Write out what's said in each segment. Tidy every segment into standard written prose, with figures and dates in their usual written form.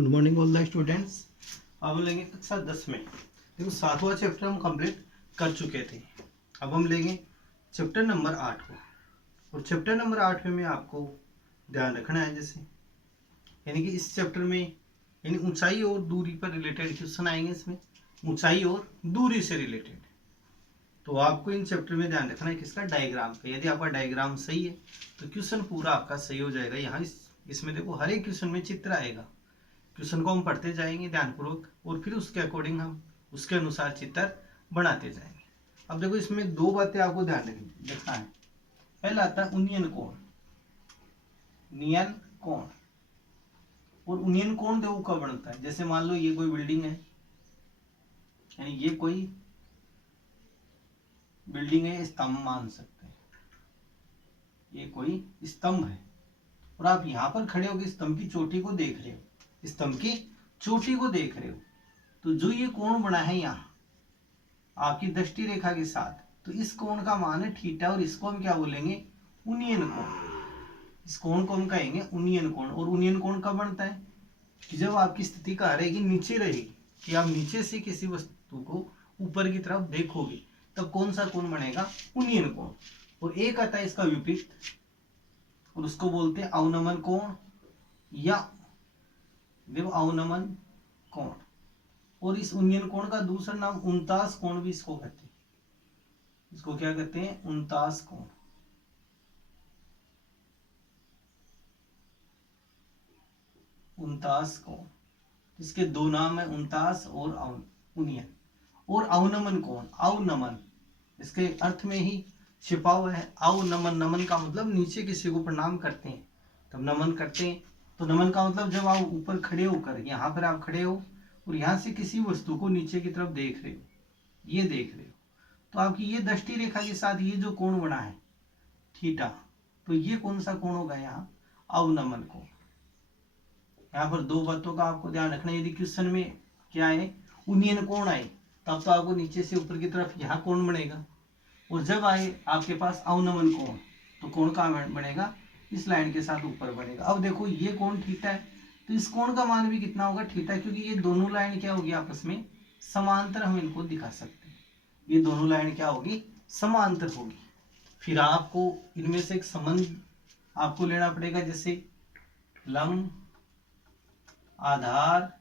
Good morning all the students. अब हम लेंगे कक्षा 10 में। देखो 7वां चैप्टर हम कंप्लीट कर चुके थे। अब हम लेंगे चैप्टर नंबर 8 को। और चैप्टर नंबर 8 में आपको ध्यान रखना है जैसे यानी कि इस चैप्टर में यानी ऊंचाई और दूरी पर रिलेटेड क्वेश्चन आएंगे। इसमें ऊंचाई और दूरी से रिलेटेड तो आपको इन चैप्टर में ध्यान रखना है किसका, डायग्राम का। यदि आपका डायग्राम सही है तो क्वेश्चन पूरा आपका सही हो जाएगा। यहाँ इसमें देखो हर एक क्वेश्चन में चित्र आएगा। क्वेश्चन को हम पढ़ते जाएंगे ध्यानपूर्वक और फिर उसके अकॉर्डिंग हम उसके अनुसार चित्र बनाते जाएंगे। अब देखो इसमें दो बातें आपको ध्यान रखना है। पहला आता है उन्नयन कोण। नियन कोण और उन्नयन कोण देखो कब बनता है। जैसे मान लो ये कोई बिल्डिंग है, यानी ये कोई बिल्डिंग है, स्तंभ मान सकते हैं। ये कोई स्तंभ है और आप यहां पर खड़े होकर स्तंभ की चोटी को देख रहे हो, स्तंभ की चोटी को देख रहे हो। तो जो ये कोण बना है यहाँ आपकी दृष्टि रेखा के साथ, तो इस कोण का मान है थीटा और इसको हम क्या बोलेंगे, उन्नयन कोण। इस कोण को हम कहेंगे उन्नयन कोण। और उन्नयन कोण कब बनता है कि जब आपकी स्थिति कहाँ रहेगी, नीचे रहेगी, कि आप नीचे से किसी वस्तु को ऊपर की तरफ देखोगे, तब कौन सा कोण बनेगा, उन्नयन कोण। और एक आता है इसका विपरीत और उसको बोलते हैं अवनमन कोण या देखो अवनमन कोण। और इस उन्नयन कोण का दूसरा नाम उनतास कोण भी इसको कहते हैं। इसको क्या कहते हैं, उनतास कोण। उनतास कोण, इसके दो नाम है, उनतास और उन्नयन। और अवनमन कोण, अवनमन इसके अर्थ में ही छिपा हुआ है। अवनमन, नमन का मतलब नीचे किसी को प्रणाम करते हैं तब नमन करते हैं। तो नमन का मतलब जब आप ऊपर खड़े होकर, यहाँ पर आप खड़े हो और यहाँ से किसी वस्तु को नीचे की तरफ देख रहे हो, ये देख रहे हो, तो आपकी ये दृष्टि रेखा के साथ ये जो कोण बना है थीटा, तो ये कौन सा कोण होगा, यहाँ अवनमन कोण। यहाँ पर दो बातों का आपको ध्यान रखना है। यदि क्वेश्चन में क्या है, उन्नयन कोण आए, तब तो आपको नीचे से ऊपर की तरफ यहाँ कोण बनेगा। और जब आए आपके पास अवनमन कोण, तो कोण कहाँ बनेगा, इस लाइन के साथ ऊपर बनेगा। अब देखो ये कोण थीटा है, तो इस कोण का मान भी कितना होगा, थीटा, क्योंकि ये दोनों लाइन क्या होगी, आपस में समांतर हम इनको दिखा सकते हैं। ये दोनों लाइन क्या होगी, समांतर होगी। फिर आपको इनमें से एक संबंध आपको लेना पड़ेगा, जैसे लंब, आधार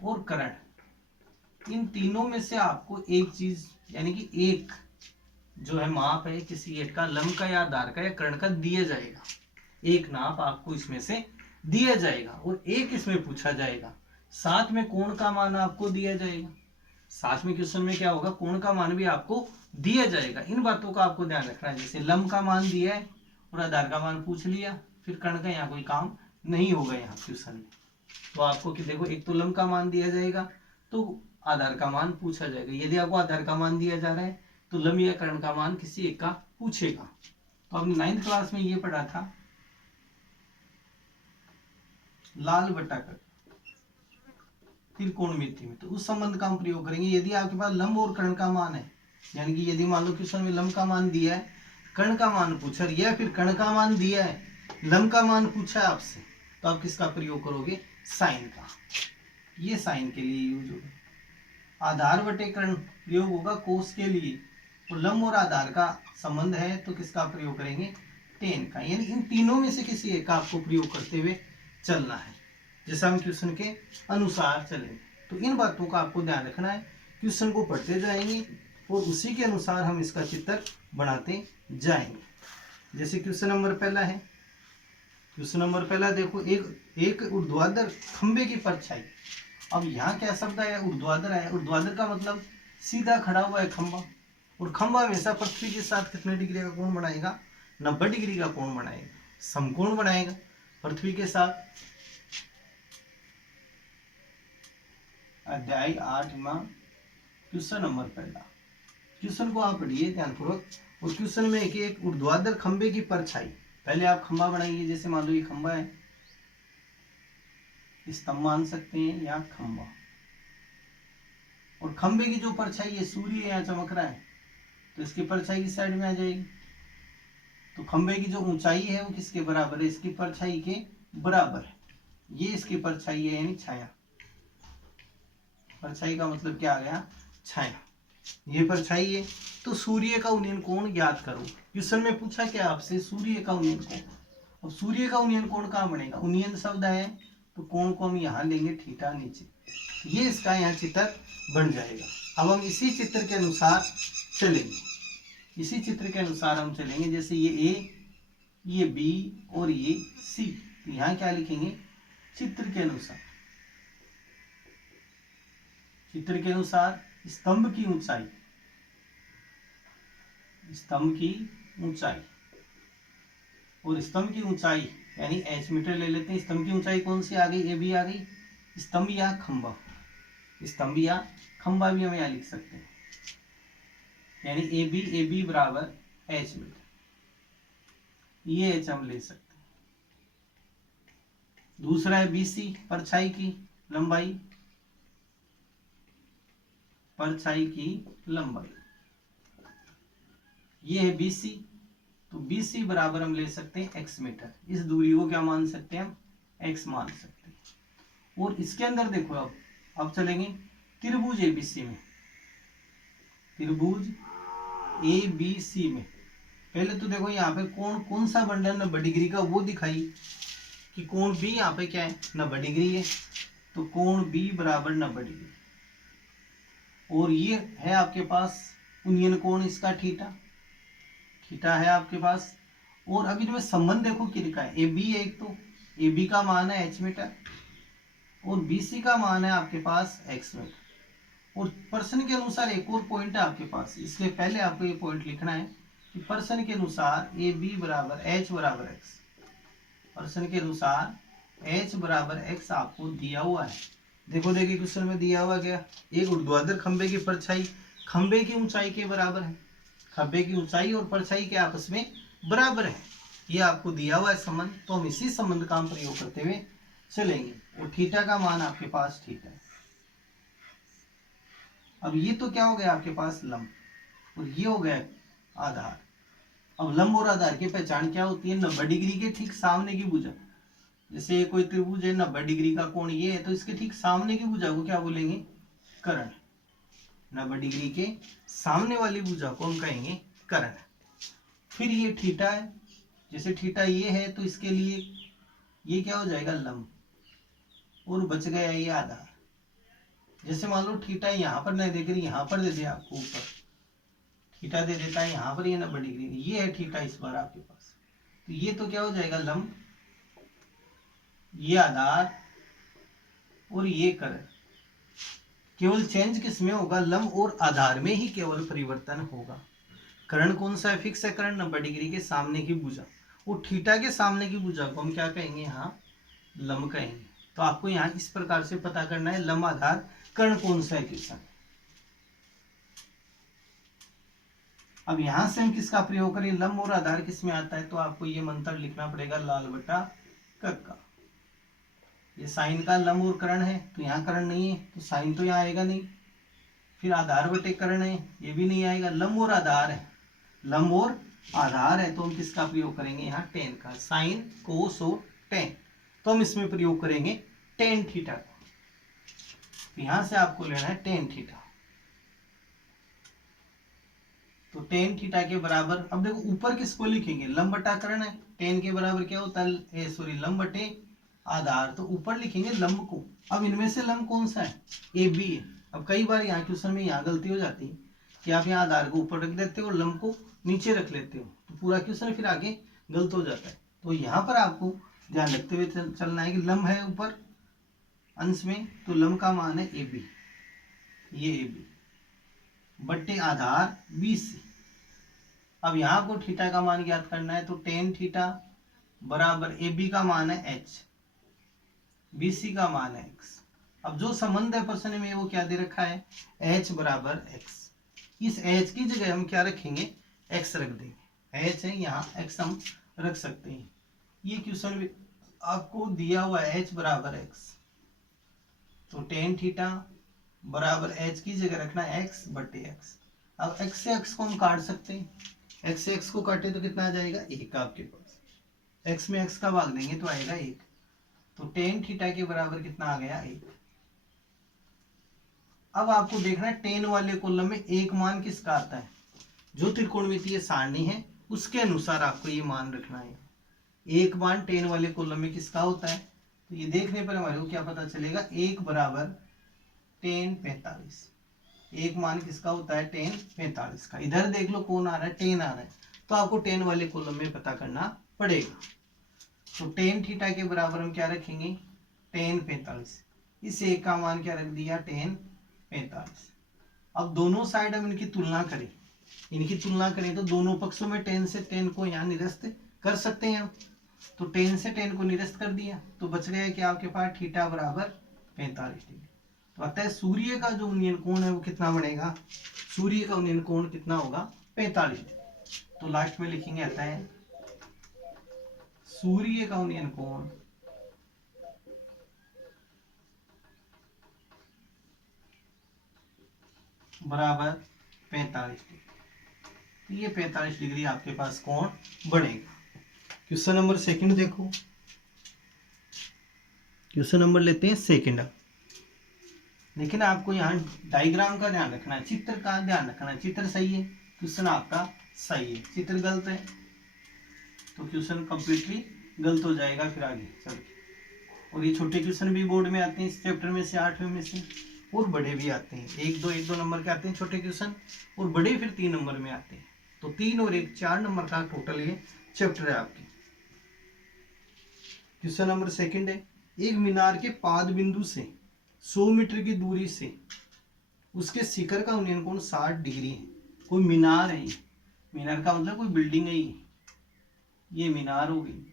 और कर्ण। इन तीनों में से आपको एक चीज यानी कि एक जो है माप है किसी एक का, लंब का या आधार का या कर्ण का दिया जाएगा। एक नाप आपको इसमें से दिया जाएगा और एक इसमें पूछा जाएगा। साथ में कोण का मान आपको दिया जाएगा। साथ में क्वेश्चन में क्या होगा, कोण का मान भी आपको दिया जाएगा। इन बातों का आपको ध्यान रखना है। जैसे लंब का मान दिया है और आधार का मान पूछ लिया, फिर कर्ण का यहाँ कोई काम नहीं होगा यहाँ क्वेश्चन में। तो आपको कि देखो एक तो लंब का मान दिया जाएगा तो आधार का मान पूछा जाएगा। यदि आपको आधार का मान दिया जा रहा है तो लंब या कर्ण का मान किसी एक का पूछेगा। तो आपने 9th क्लास में ये पढ़ा था लाल बटा कर त्रिकोणमिति में, तो उस संबंध का हम प्रयोग करेंगे। यदि आपके पास लंब और कर्ण का मान है, यानी कि यदि मान लो क्वेश्चन में लंब का मान दिया है, कर्ण का मान पूछा, या फिर कर्ण का मान दिया है, लंब का मान पूछा है आपसे, तो आप किसका प्रयोग करोगे, साइन का। ये साइन के लिए यूज होगा। आधार बटे कर्ण प्रयोग होगा कोस के लिए। और लंब और आधार का संबंध है तो किसका प्रयोग करेंगे, टेन का। यानी इन तीनों में से किसी एक का आपको प्रयोग करते हुए चलना है, जैसा हम क्वेश्चन के अनुसार चलेंगे। तो इन बातों का आपको ध्यान रखना है। क्वेश्चन को पढ़ते जाएंगे और उसी के अनुसार हम इसका चित्र बनाते जाएंगे। जैसे क्वेश्चन नंबर पहला है। क्वेश्चन नंबर पहला देखो, एक ऊर्ध्वाधर खंबे की परछाई। अब यहाँ क्या शब्द आया, ऊर्ध्वाधर आया। ऊर्ध्वाधर का मतलब सीधा खड़ा हुआ है खंबा, और खंबा हमेशा पृथ्वी के साथ कितने डिग्री का कोण बनाएगा, 90 डिग्री का कोण बनाएगा, समकोण बनाएगा पृथ्वी के साथ। अध्याय 8 क्वेश्चन नंबर पहला। क्वेश्चन को आप पढ़िए ध्यानपूर्वक। और क्वेश्चन में एक ऊर्ध्वाधर खंबे की परछाई। पहले आप खंबा बनाइए। जैसे मान लो ये खंबा है, स्तंभ मान सकते हैं या खंबा। और खंबे की जो परछाई है, सूर्य यहाँ चमक रहा है तो इसकी परछाई की साइड में आ जाएगी। तो खंबे की जो ऊंचाई है वो किसके बराबर है, इसकी परछाई के बराबर है। ये इसकी परछाई है यानी छाया। परछाई का मतलब क्या आ गया, छाया। ये परछाई है। तो सूर्य का उन्नयन कोण ज्ञात करो। क्वेश्चन में पूछा क्या आपसे, सूर्य का उन्नयन कोण। अब सूर्य का उन्नयन कोण कहाँ बनेगा, उन्नयन शब्द है तो कोण को हम यहाँ लेंगे थीटा नीचे, ये इसका यहाँ चित्र बन जाएगा। अब हम इसी चित्र के अनुसार चलेंगे, इसी चित्र के अनुसार हम चलेंगे। जैसे ये ए, ये बी और ये सी, तो यहाँ क्या लिखेंगे, चित्र के अनुसार, चित्र के अनुसार स्तंभ की ऊंचाई, स्तंभ की ऊंचाई, और स्तंभ की ऊंचाई यानी h मीटर ले लेते हैं। स्तंभ की ऊंचाई कौन सी आ गई, ए बी आ गई। स्तंभ या खंबा, स्तंभ या खंबा भी हम यहाँ लिख सकते हैं, यानी ए बी बराबर h मीटर, ये h हम ले सकते हैं। दूसरा है BC, परछाई की लंबाई, परछाई की लंबाई, ये है BC। तो BC बराबर हम ले सकते हैं x मीटर। इस दूरी को क्या मान सकते हैं हम, x मान सकते हैं। और इसके अंदर देखो, अब चलेंगे त्रिभुज ABC में, त्रिभुज ABC में। पहले तो देखो यहाँ पे कोण कौन सा बन रहा है 90 डिग्री का, वो दिखाई कि कोण B यहाँ पे क्या है 90 डिग्री है, तो कोण B बराबर 90 डिग्री। और ये है आपके पास उन्नयन कोण इसका थीटा, थीटा है आपके पास। और अब इनमें संबंध देखो क्या लिखा है, ए बी है एक, तो ए बी का मान है h मीटर और BC का मान है आपके पास x मीटर। और प्रश्न के अनुसार एक और पॉइंट है आपके पास, इसलिए पहले आपको ये पॉइंट लिखना है कि प्रश्न के अनुसार ए बी बराबर h बराबर x, प्रश्न के अनुसार h बराबर x आपको दिया हुआ है। देखो देखिए क्वेश्चन में दिया हुआ क्या, एक ऊर्ध्वाधर खंबे की परछाई खंबे की ऊंचाई के बराबर है, खंबे की ऊंचाई और परछाई के आपस में बराबर है, ये आपको दिया हुआ है संबंध। तो हम इसी संबंध का हम प्रयोग करते हुए चलेंगे। और थीटा का मान आपके पास थीटा है। अब ये तो क्या हो गया आपके पास लंब, और ये हो गया आधार। अब लंब और आधार की पहचान क्या होती है, 90 डिग्री के ठीक सामने की भुजा। जैसे कोई त्रिभुज है 90 डिग्री का कोण ये है, तो इसके ठीक सामने की भुजा को क्या बोलेंगे, कर्ण। 90 डिग्री के सामने वाली भुजा को हम कहेंगे कर्ण। फिर ये थीटा है, जैसे थीटा ये है तो इसके लिए ये क्या हो जाएगा लंब, और बच गया ये आधार। जैसे मान लो थीटा यहाँ पर नहीं देख रही, यहाँ पर दे दिया आपको, ऊपर थीटा दे देता है यहाँ पर, ये 90 डिग्री, ये है थीटा इस बार आपके पास। तो ये तो क्या हो जाएगा लंब, ये आधार और ये कर्ण। केवल चेंज किसमें होगा, लंब और आधार में ही केवल परिवर्तन होगा। कर्ण कौन सा है, फिक्स है कर्ण 90 डिग्री के सामने की भुजा, और थीटा के सामने की भुजा को हम क्या कहेंगे, यहाँ लंब कहेंगे। तो आपको यहाँ इस प्रकार से पता करना है लंब आधार कर्ण कौन सा है किसका। अब यहां से हम किसका प्रयोग करें, लंब और आधार किसमें आता है, तो आपको ये मंत्र लिखना पड़ेगा लाल बटा कक्का। ये साइन का लंब और कर्ण है, तो यहाँ कर्ण नहीं है तो साइन तो यहाँ आएगा नहीं। फिर आधार बटे कर्ण है, ये भी नहीं आएगा। लंब और आधार है, लंब और आधार है, तो हम किसका प्रयोग करेंगे यहाँ टेन का, साइन कोस और टेन। तो हम इसमें प्रयोग करेंगे टेन थीटा का। तो यहां से आपको लेना है टेन थीटा। तो टेन थीटा के बराबर, अब देखो ऊपर किसको लिखेंगे, लंब बटा कर्ण है, टेन के बराबर क्या होता है, सॉरी लंब बटे आधार, तो ऊपर लिखेंगे लंब को। अब इनमें से लंब कौन सा है, ए बी है। अब कई बार यहाँ क्वेश्चन में यहाँ गलती हो जाती है कि आप यहाँ आधार को ऊपर रख देते हो और लंब को नीचे रख लेते हो, तो पूरा क्वेश्चन फिर आगे गलत हो जाता है। तो यहाँ पर आपको ध्यान रखते हुए चलना है कि लंब है ऊपर अंश में, तो लंब का मान है ए बी, ये ए बी बट्टे आधार BC। अब यहाँ आपको थीटा का मान ज्ञात करना है, तो टेन थीटा बराबर ए बी का मान है h, BC का मान है x। अब जो संबंध है प्रश्न में वो क्या दे रखा है, h बराबर x। इस h की जगह हम क्या रखेंगे, x रख देंगे, h है यहाँ x हम रख सकते हैं। ये क्वेश्चन भी आपको दिया हुआ है h बराबर x, तो टेन थीटा बराबर h की जगह रखना है x बटे x। अब x से x को हम काट सकते हैं, x से x को काटे तो कितना आ जाएगा, एक आपके पास, x में x का भाग देंगे तो आएगा एक। तो टेन थीटा के बराबर कितना आ गया 1। अब आपको देखना है टेन वाले कॉलम में एक मान किसका आता है, जो त्रिकोणमितीय सारणी है उसके अनुसार आपको ये मान रखना है। एक मान टेन वाले कॉलम में किसका होता है, तो ये देखने पर हमारे को क्या पता चलेगा, एक बराबर टेन 45। एक मान किसका होता है, टेन 45 का। इधर देख लो कौन आ रहा है, टेन आ रहा है, तो आपको टेन वाले कॉलम में पता करना पड़ेगा। तो टेन थीटा के बराबर हम क्या रखेंगे, टेन 45। इस एक का मान क्या रख दिया, टेन 45। अब दोनों साइड हम इनकी तुलना करें, तो दोनों पक्षों में टेन से टेन को यहाँ निरस्त कर सकते हैं हम। तो टेन से टेन को निरस्त कर दिया तो बच गया कि आपके पास थीटा बराबर 45 डिग्री। तो अतः सूर्य का जो उन्नयन कोण है वो कितना बनेगा, सूर्य का उन्नयन कोण कितना होगा, 45 डिग्री। तो लास्ट में लिखेंगे आता है सूर्य का उन्नयन कोण बराबर 45 डिग्री। तो ये 45 डिग्री आपके पास कोण बनेगा। क्वेश्चन नंबर सेकंड देखो, क्वेश्चन नंबर लेते हैं सेकंड। लेकिन आपको यहाँ डायग्राम का ध्यान रखना है, चित्र का ध्यान रखना है। चित्र सही है, क्वेश्चन आपका सही है, चित्र गलत है तो क्वेश्चन कंप्लीटली गलत हो जाएगा फिर आगे चल के। और ये छोटे क्वेश्चन भी बोर्ड में आते हैं इस चैप्टर में से, 8वें में से, और बड़े भी आते हैं। 1-2 नंबर के आते हैं छोटे क्वेश्चन, और बड़े फिर 3 नंबर में आते हैं। तो 3 और 1 4 नंबर का टोटल ये चैप्टर है आपके। क्वेश्चन नंबर सेकंड है, एक मीनार के पाद बिंदु से 100 मीटर की दूरी से उसके शिखर का उन्नयन कोण 60 डिग्री है। कोई मीनार है, मीनार का मतलब कोई बिल्डिंग है, ये मीनार हो गई।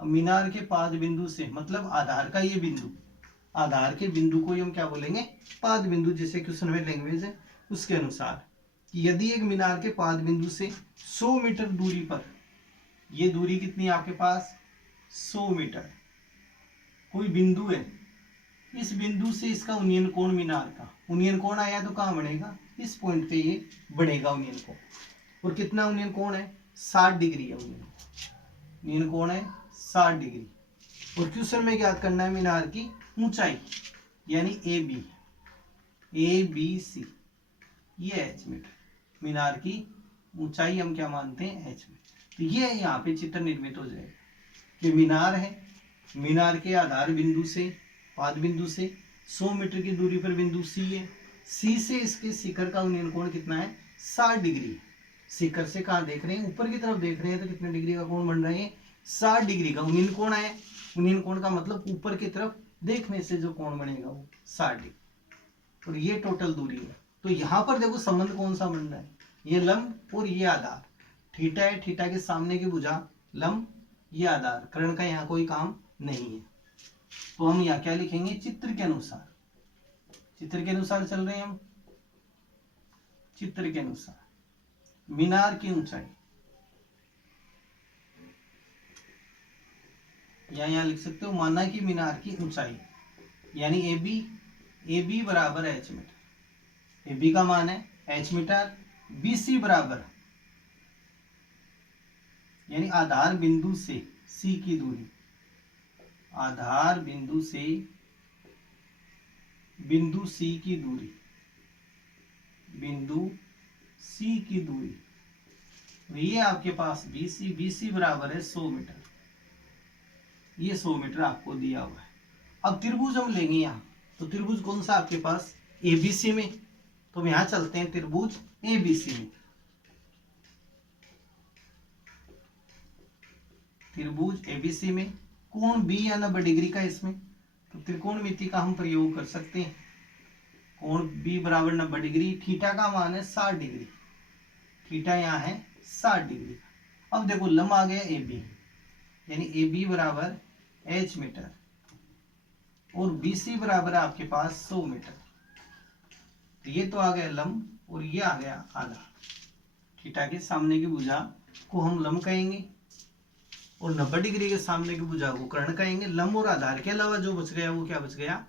अब मीनार के पाद बिंदु से मतलब आधार का ये बिंदु, आधार के बिंदु को हम क्या बोलेंगे, पाद बिंदु, जैसे क्वेश्चन में लैंग्वेज है उसके अनुसार। यदि एक मीनार के पाद बिंदु से 100 मीटर दूरी पर, ये दूरी कितनी है आपके पास, 100 मीटर, कोई बिंदु है, इस बिंदु से इसका उन्नयन कोण, मीनार का उन्नयन कोण आया तो कहाँ बनेगा, इस पॉइंट पे ये बनेगा उन्नयन कोण। और कितना उन्नयन कोण है, 60 डिग्री है उन्नयन कोण है 60 डिग्री। और क्वेश्चन में ज्ञात करना है मीनार की ऊंचाई, यानी ए बी सी, ये एच मीटर। मीनार की ऊंचाई हम क्या मानते हैं, एच मीटर। तो ये यहाँ पे चित्र निर्मित हो जाएगा कि मीनार है, मीनार के आधार बिंदु से, पाद बिंदु से 100 मीटर की दूरी पर बिंदु सी है, सी से इसके शिखर का उन्नयन कोण कितना है, 60 डिग्री। शिखर से कहाँ देख रहे हैं, ऊपर की तरफ देख रहे हैं, तो कितने डिग्री का कोण बन रहे हैं, 60 डिग्री का उन्नयन कोण है। उन्नयन कोण का मतलब ऊपर की तरफ देखने से जो कोण बनेगा वो 60 डिग्री। और ये टोटल दूरी है। तो यहाँ पर देखो संबंध कौन सा बन रहा है, ये लंब और ये आधार, थीटा है, थीटा के सामने की भुजा लंब, ये आधार, कर्ण का यहाँ कोई काम नहीं है। तो हम यहाँ क्या लिखेंगे, चित्र के अनुसार, चित्र के अनुसार चल रहे हैं हम, चित्र के अनुसार मीनार की ऊंचाई, यहाँ लिख सकते हो, माना कि मीनार की ऊंचाई यानी ए बी बराबर एच मीटर, ए बी का मान है एच मीटर, बी सी बराबर यानी आधार बिंदु से सी की दूरी, आधार बिंदु से बिंदु सी की दूरी, बिंदु सी की दूरी, ये आपके पास बी सी बराबर है 100 मीटर, ये 100 मीटर आपको दिया हुआ है। अब त्रिभुज हम लेंगे यहाँ, तो त्रिभुज कौन सा आपके पास, एबीसी में, तो हम यहाँ चलते हैं त्रिभुज एबीसी में। त्रिभुज एबीसी में कोण बी या 90 डिग्री का इसमें, तो त्रिकोणमिति का हम प्रयोग कर सकते हैं। कोण बी बराबर 90 डिग्री, थीटा का मान है 60 डिग्री, थीटा यहाँ है 60 डिग्री। अब देखो लंब आ गया ए बी, यानी ए बी बराबर एच मीटर, और बी सी बराबर आपके पास 100 मीटर। तो ये तो आ गया लंब और ये आ गया आधार। थीटा के सामने की भुजा को हम लंब कहेंगे और 90 डिग्री के सामने की भुजा को कर्ण कहेंगे। लंब और आधार के अलावा जो बच गया वो क्या बच गया,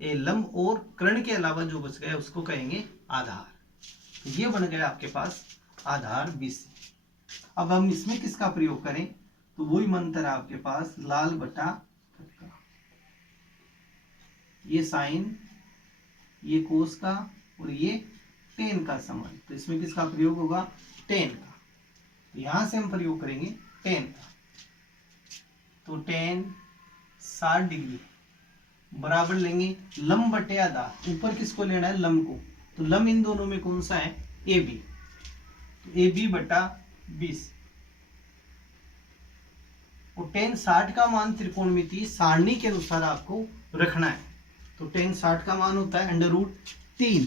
ए लंब और कर्ण के अलावा जो बच गया उसको कहेंगे आधार। तो ये बन गया आपके पास आधार BC। अब हम इसमें किसका प्रयोग करें, तो वही मंत्र आपके पास लाल बटा ये साइन, ये कोस का, और ये टेन का संबंध। तो इसमें किसका प्रयोग होगा? टेन का। तो यहां से हम प्रयोग करेंगे टेन का। तो टेन 60 डिग्री बराबर लेंगे लंब बटे आधा। ऊपर किसको लेना है? लंब को। तो लंब इन दोनों में कौन सा है? A B. तो ए बी बटा 20। और टेन 60 का मान त्रिकोणमिति सारणी के अनुसार आपको रखना है। तो टेन 60 का मान होता है √3।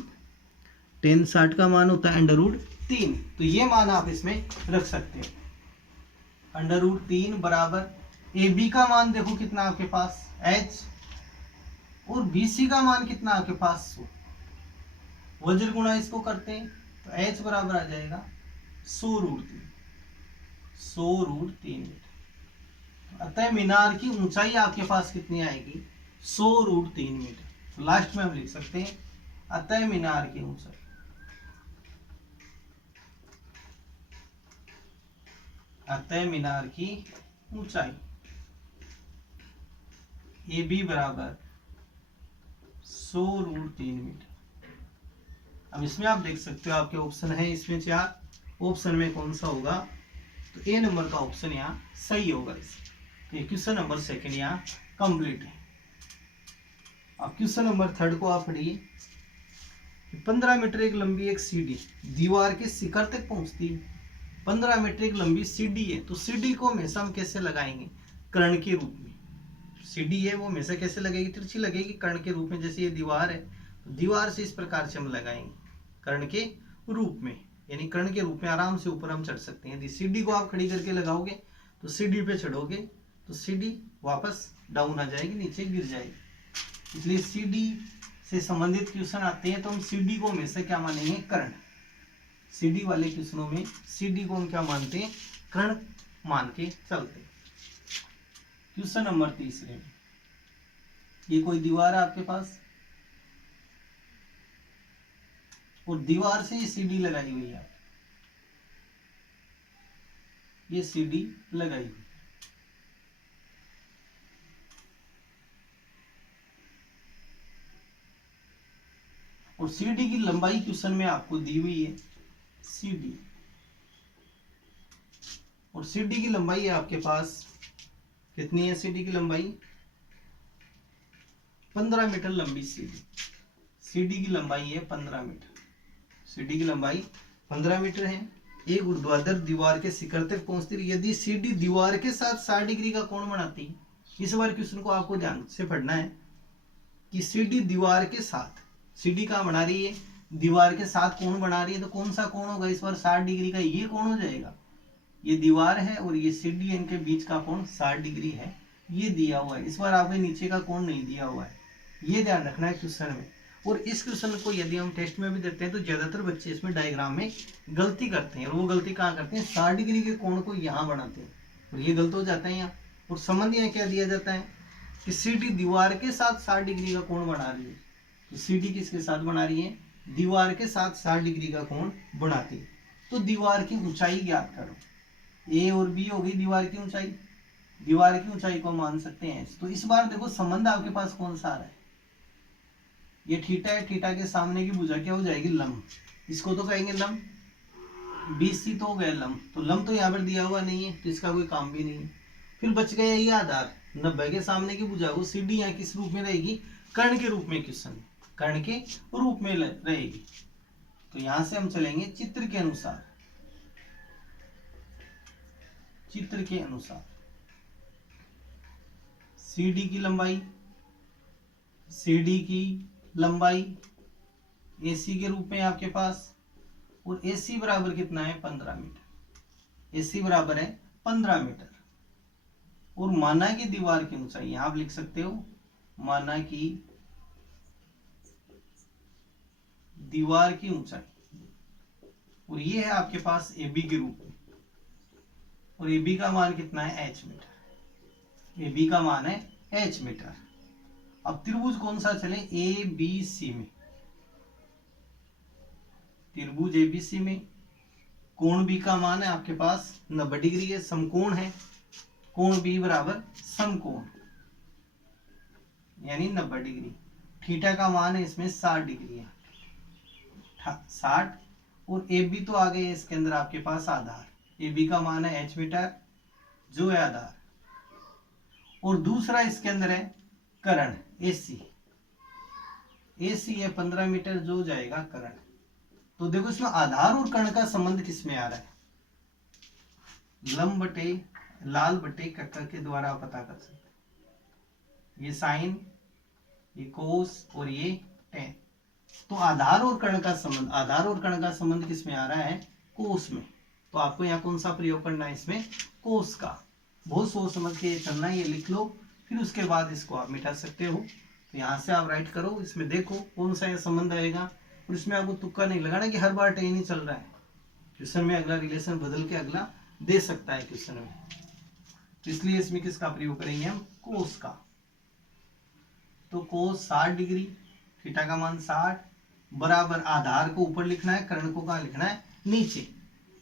टेन 60 का मान होता है √3। तो ये मान आप इसमें रख सकते हैं। √3 बराबर ए बी का मान देखो कितना आपके पास? h। और BC का मान कितना आपके पास? 100। वज्र गुणा इसको करते हैं तो h बराबर आ जाएगा 100√3। 100√3 मीटर। अतः मीनार की ऊंचाई आपके पास कितनी आएगी? 100√3 मीटर। तो लास्ट में हम लिख सकते हैं अतः मीनार की ऊंचाई, अतः मीनार की ऊंचाई ए बी बराबर 100√3 मीटर। अब इसमें आप देख सकते हो आपके ऑप्शन है इसमें 4। ऑप्शन में कौन सा होगा? तो ए नंबर का ऑप्शन यहाँ सही होगा। तो क्वेश्चन नंबर 2 यहाँ कंप्लीट है। अब क्वेश्चन नंबर 3 को आप पढ़िए। 15 मीटर एक लंबी एक सीढ़ी दीवार के शिखर तक पहुंचती है। 15 मीटर एक लंबी सीढ़ी है, तो सीढ़ी को हमेशा हम कैसे लगाएंगे? कर्ण के रूप में। सीढ़ी है वो हमेशा कैसे लगेगी? तिरछी लगेगी कर्ण के रूप में। जैसे ये दीवार है तो दीवार से इस प्रकार से हम लगाएंगे कर्ण के रूप में, यानी कर्ण के रूप में आराम से ऊपर हम चढ़ सकते हैं। यदि सीढ़ी को आप खड़ी करके लगाओगे तो सीढ़ी पे चढ़ोगे तो सीढ़ी वापस डाउन आ जाएगी, नीचे गिर जाएगी। इसलिए सीढ़ी से संबंधित क्वेश्चन आते हैं तो हम सीढ़ी को हमेशा क्या मानेंगे? कर्ण। सीढ़ी वाले क्वेश्चनों में सीढ़ी को हम क्या मानते हैं? कर्ण मान के चलते हैं। क्वेश्चन नंबर 3 में ये कोई दीवार है आपके पास और दीवार से ये सीढ़ी लगाई हुई है। ये सीढ़ी लगाई हुई और सीढ़ी की लंबाई क्वेश्चन में आपको दी हुई है सीढ़ी, और सीढ़ी की लंबाई है आपके पास कितनी है? सीढ़ी की लंबाई 15 मीटर लंबी सीढ़ी। सीढ़ी की लंबाई है 15 मीटर। सीढ़ी की लंबाई 15 मीटर है। एक ऊर्ध्वाधर दीवार के शिखर तक पहुंचती है। यदि सीढ़ी दीवार के साथ 60 डिग्री का कोण बनाती है, इस बार क्वेश्चन को आपको ध्यान से पढ़ना है कि सीढ़ी दीवार के साथ, सीढ़ी कहाँ बना रही है? दीवार के साथ कोण बना रही है। तो कौन सा कोण होगा इस बार? 60 डिग्री का ये कोण हो जाएगा। ये दीवार है और ये सीढ़ी, इनके बीच का कोण 60 डिग्री है, ये दिया हुआ है। इस बार आपके नीचे का कोण नहीं दिया हुआ है, ये ध्यान रखना है क्वेश्चन में। और इस क्वेश्चन को यदि हम टेस्ट में भी देते हैं तो ज्यादातर बच्चे इसमें डायग्राम में गलती करते हैं, और वो गलती कहाँ करते हैं? 60 डिग्री के कोण को यहाँ बनाते हैं और ये गलत हो जाता है यहाँ। और संबंध यहाँ क्या दिया जाता है कि सीढ़ी दीवार के साथ 60 डिग्री का कोण बना रही है। तो सीढ़ी किसके साथ बना रही है? दीवार के साथ 60 डिग्री का कोण बनाती है। तो दीवार की ऊंचाई ज्ञात करो। ए और बी होगी दीवार की ऊंचाई। दीवार की ऊंचाई को मान सकते हैं। तो इस बार देखो संबंध आपके पास कौन सा आ रहा है? ये थीटा है, थीटा के सामने की भुजा क्या हो जाएगी? लंब। इसको तो कहेंगे लंब। BC तो हो गया लंब, तो लंब तो यहाँ पर दिया हुआ नहीं है तो इसका कोई काम भी नहीं है। फिर बच गया ये आधार 90 के सामने की भुजा। वो सीढ़ी यहाँ किस रूप में रहेगी? कर्ण के रूप में। क्वेश्चन कर्ण के रूप में रहेगी। तो यहां से हम चलेंगे चित्र के अनुसार। चित्र के अनुसार सीढ़ी की लंबाई, सीढ़ी की लंबाई AC के रूप में आपके पास, और AC बराबर कितना है? 15 मीटर। AC बराबर है 15 मीटर। और माना की दीवार की ऊंचाई यहां आप लिख सकते हो, माना की दीवार की ऊंचाई, और ये है आपके पास AB के रूप में, और AB का मान कितना है? H metre. AB का मान है H मीटर। अब त्रिभुज कौन सा चले? ABC में। त्रिभुज ABC में कोण B का मान है आपके पास 90 डिग्री है, समकोण है। कोण B बराबर समकोण यानी 90 डिग्री। थीटा का मान है इसमें 60 डिग्री है, 60। और ए बी तो आ गए इसके अंदर आपके पास आधार, ए बी का मान है h मीटर जो है आधार, और दूसरा इसके अंदर है करण एसी, एसी है 15 मीटर जो जाएगा करण। तो देखो इसमें आधार और कर्ण का संबंध किसमें आ रहा है, लंब बटे लाल बटे कक्का के द्वारा पता कर सकते हैं। ये साइन, ये कोस और ये टेन। तो आधार और कर्ण का संबंध, आधार और कर्ण का संबंध किसमें आ रहा है, कोस में। तो आपको यहाँ कौन सा प्रयोग करना है, इसमें कोस का। बहुत सोच समझ के चलना है, ये लिख लो, फिर उसके बाद इसको आप मिटा सकते हो। तो यहाँ से आप राइट करो, इसमें देखो कौन सा ये संबंध आएगा, और इसमें आपको तुक्का नहीं लगाना कि हर बार टेन ही चल रहा है। क्वेश्चन में अगला रिलेशन बदल के अगला दे सकता है क्वेश्चन में, तो इसलिए इसमें किसका प्रयोग करेंगे हम, कोस का। तो कोस 60 डिग्री, थीटा का मान 60 बराबर आधार को ऊपर लिखना है, कर्ण को कहाँ लिखना है, नीचे,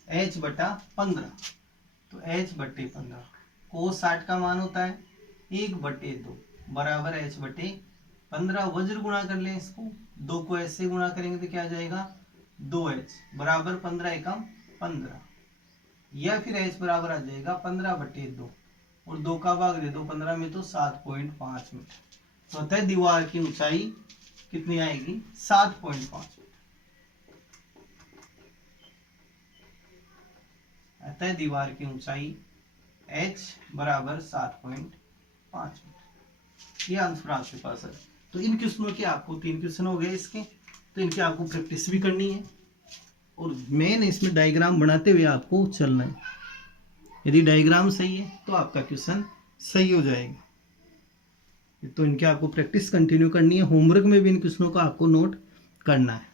h बटा 15। तो h बटे 15, कोस 60 का मान होता है 1/2 बराबर h बटे 15। वज्र गुणा कर लें इसको, 2 को ऐसे गुणा करेंगे तो क्या आ जाएगा, 2h बराबर 15 एकम 15, या फिर h बराबर आ जाएगा 15/2, और 2 का भाग दे दो 15 में तो 7.5 मीटर। तो अतः दीवार की ऊंचाई कितनी आएगी, 7.5 मीटर। अतः दीवार की ऊंचाई h बराबर 7.5 मीटर। ये आंसर आपके पास है। तो इन क्वेश्चनों के आपको 3 क्वेश्चन हो गए इसके, तो इनकी आपको प्रैक्टिस भी करनी है, और मेन इसमें डायग्राम बनाते हुए आपको चलना है। यदि डायग्राम सही है तो आपका क्वेश्चन सही हो जाएगा। तो इनके आपको प्रैक्टिस कंटिन्यू करनी है, होमवर्क में भी इन क्वेश्चनों को आपको नोट करना है।